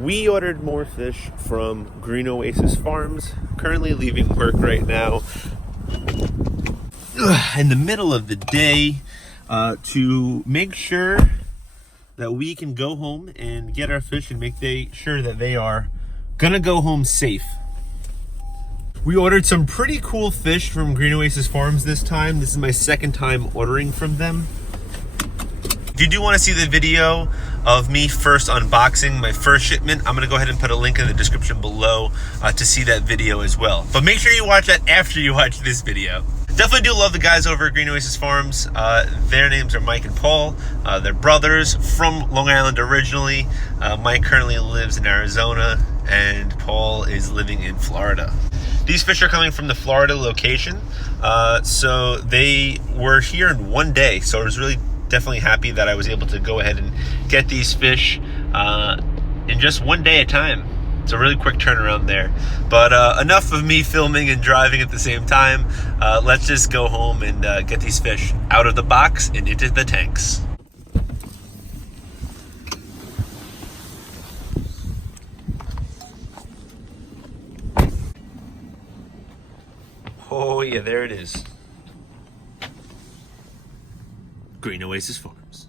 We ordered more fish from Green Oasis Farms. Currently leaving work right now in the middle of the day to make sure that we can go home and get our fish and make sure that they are gonna go home safe. We ordered some pretty cool fish from Green Oasis Farms this time. This is my second time ordering from them. If you do want to see the video of me first unboxing my first shipment, I'm going to go ahead and put a link in the description below to see that video as well. But make sure you watch that after you watch this video. Definitely do love the guys over at Green Oasis Farms. Their names are Mike and Paul. They're brothers from Long Island originally. Mike currently lives in Arizona and Paul is living in Florida. These fish are coming from the Florida location. So they were here in one day. So I was really definitely happy that I was able to go ahead and get these fish in just one day at a time. It's a really quick turnaround there. But enough of me filming and driving at the same time. Let's just go home and get these fish out of the box and into the tanks. Oh yeah, there it is. Green Oasis Farms.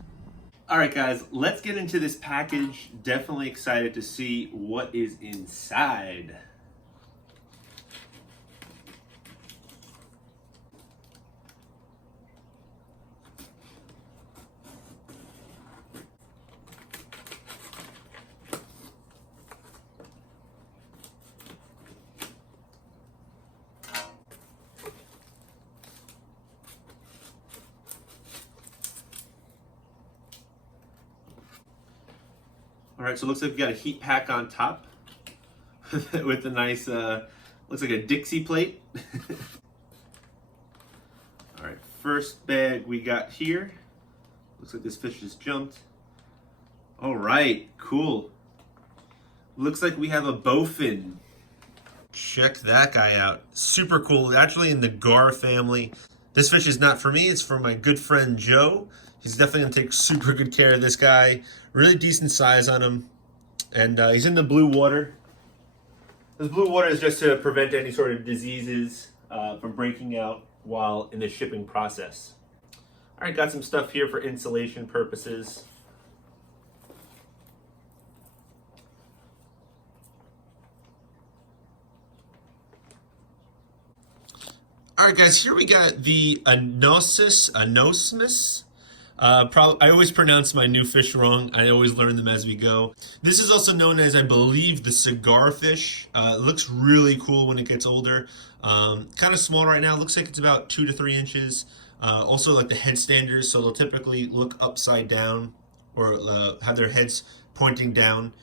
All right, guys, let's get into this package. Definitely excited to see what is inside. All right, so it looks like we got a heat pack on top with a nice, looks like a Dixie plate. All right, first bag we got here. Looks like this fish just jumped. All right, cool. Looks like we have a bowfin. Check that guy out. Super cool, actually in the gar family. This fish is not for me, it's for my good friend Joe. He's definitely gonna take super good care of this guy. Really decent size on him. And he's in the blue water. This blue water is just to prevent any sort of diseases from breaking out while in the shipping process. All right, got some stuff here for insulation purposes. All right, guys, here we got the anosmus. I always pronounce my new fish wrong. I always learn them as we go. This is also known as, I believe, the cigar fish. It looks really cool when it gets older. Kind of small right now. Looks like it's about 2 to 3 inches. Also like the headstanders, so they'll typically look upside down or have their heads pointing down.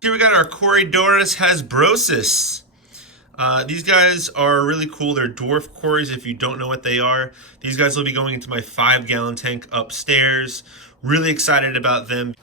Here we got our Corydoras hasbrosus. These guys are really cool. They're dwarf cories if you don't know what they are. These guys will be going into my 5-gallon tank upstairs. Really excited about them.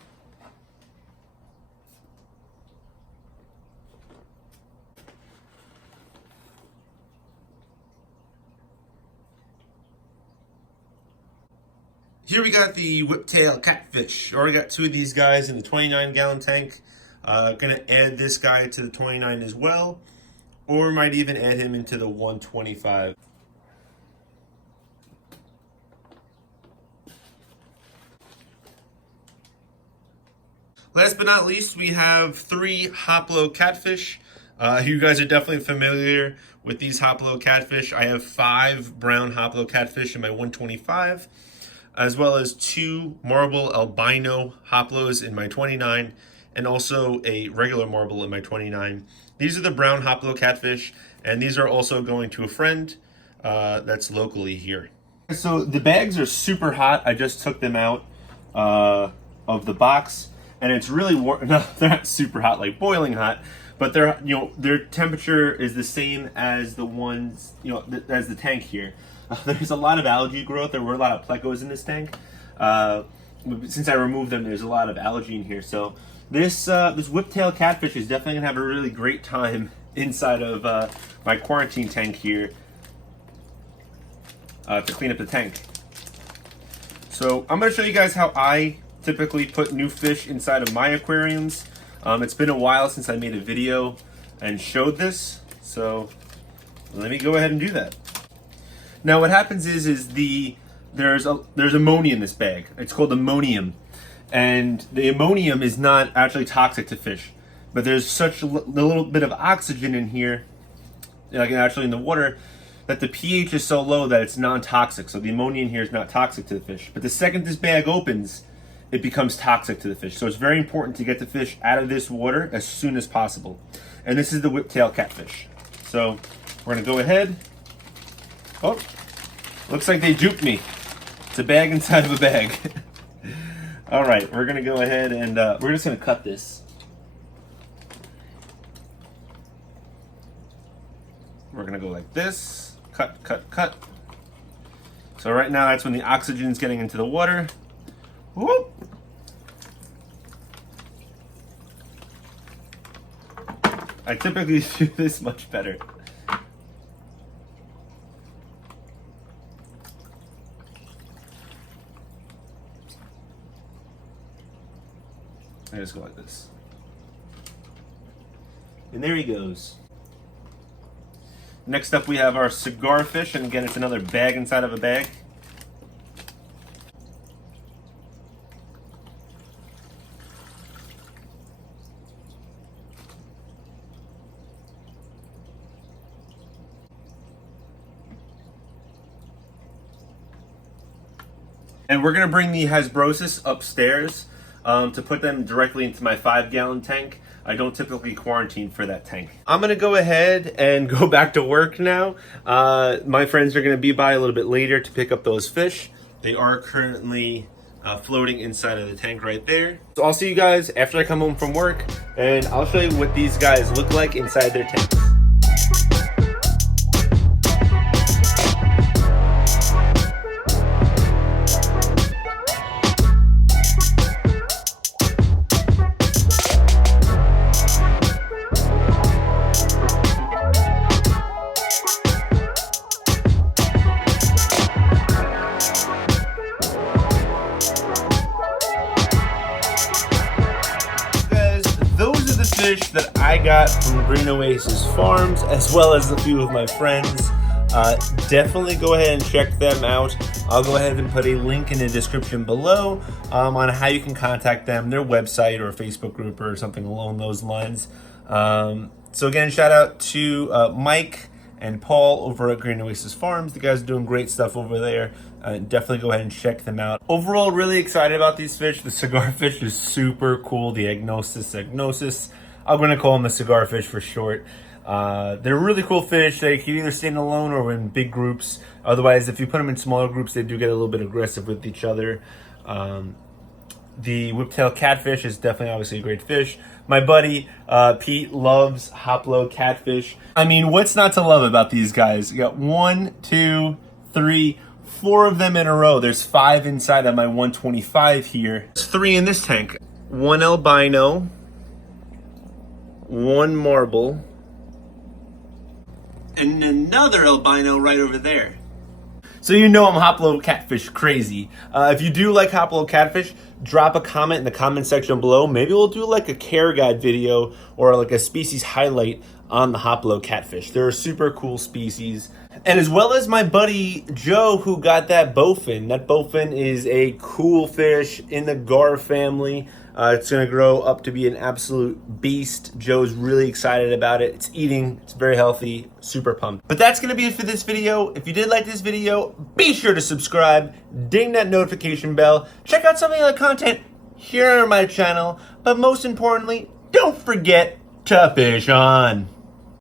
Here we got the whiptail catfish. Already got 2 of these guys in the 29-gallon tank. Gonna add this guy to the 29 as well, or might even add him into the 125. Last but not least, we have 3 hoplo catfish. You guys are definitely familiar with these hoplo catfish. I have 5 brown hoplo catfish in my 125, as well as 2 marble albino hoplos in my 29. And also a regular marble in my 29. These are the brown hoplo catfish, and these are also going to a friend that's locally here. So the bags are super hot. I just took them out of the box, and it's really warm. No, they're not super hot, like boiling hot, but they're, you know, their temperature is the same as the ones, you know, as the tank here. There's a lot of algae growth. There were a lot of plecos in this tank. Since I removed them, there's a lot of algae in here. So this whiptail catfish is definitely gonna have a really great time inside of my quarantine tank here. to clean up the tank. So I'm going to show you guys how I typically put new fish inside of my aquariums. It's been a while since I made a video and showed this, so let me go ahead and do that. Now what happens is there's ammonia in this bag. It's called ammonium, and the ammonium is not actually toxic to fish, but there's such a little bit of oxygen in here, like actually in the water, that the pH is so low that it's non-toxic. So the ammonia in here is not toxic to the fish. But the second this bag opens, it becomes toxic to the fish. So it's very important to get the fish out of this water as soon as possible. And this is the whiptail catfish. So we're gonna go ahead. Oh, looks like they duped me. It's a bag inside of a bag. All right, we're gonna go ahead and we're just gonna cut this. We're gonna go like this, cut, cut, cut. So right now that's when the oxygen is getting into the water. Whoop. I typically do this much better. I just go like this. And there he goes. Next up we have our cigar fish, and again it's another bag inside of a bag. And we're gonna bring the Hasbrosis upstairs to put them directly into my 5-gallon tank. I don't typically quarantine for that tank. I'm gonna go ahead and go back to work now. My friends are gonna be by a little bit later to pick up those fish. They are currently floating inside of the tank right there. So I'll see you guys after I come home from work, and I'll show you what these guys look like inside their tanks. Fish that I got from Green Oasis Farms, as well as a few of my friends. Definitely go ahead and check them out. I'll go ahead and put a link in the description below on how you can contact them, their website or Facebook group or something along those lines. So again, shout out to Mike and Paul over at Green Oasis Farms. The guys are doing great stuff over there. Definitely go ahead and check them out. Overall, really excited about these fish. The cigar fish is super cool. The agnosis. I'm gonna call them the cigar fish for short. They're really cool fish. They can either stand alone or in big groups. Otherwise, if you put them in smaller groups, they do get a little bit aggressive with each other. The whiptail catfish is definitely obviously a great fish. My buddy Pete loves hoplo catfish. I mean, what's not to love about these guys? You got 1, 2, 3, 4 of them in a row. There's 5 inside of my 125 here. There's 3 in this tank. 1 albino, 1 marble, and another albino right over there. So you know I'm hoplo catfish crazy. If you do like hoplo catfish, drop a comment in the comment section below. Maybe we'll do like a care guide video or like a species highlight on the hoplo catfish. They're a super cool species. And as well as my buddy Joe, who got that bowfin. That bowfin is a cool fish in the gar family. It's gonna grow up to be an absolute beast. Joe's really excited about it. It's eating, it's very healthy, super pumped. But that's gonna be it for this video. If you did like this video, be sure to subscribe, ding that notification bell, check out some of the other content here on my channel, but most importantly, don't forget to fish on.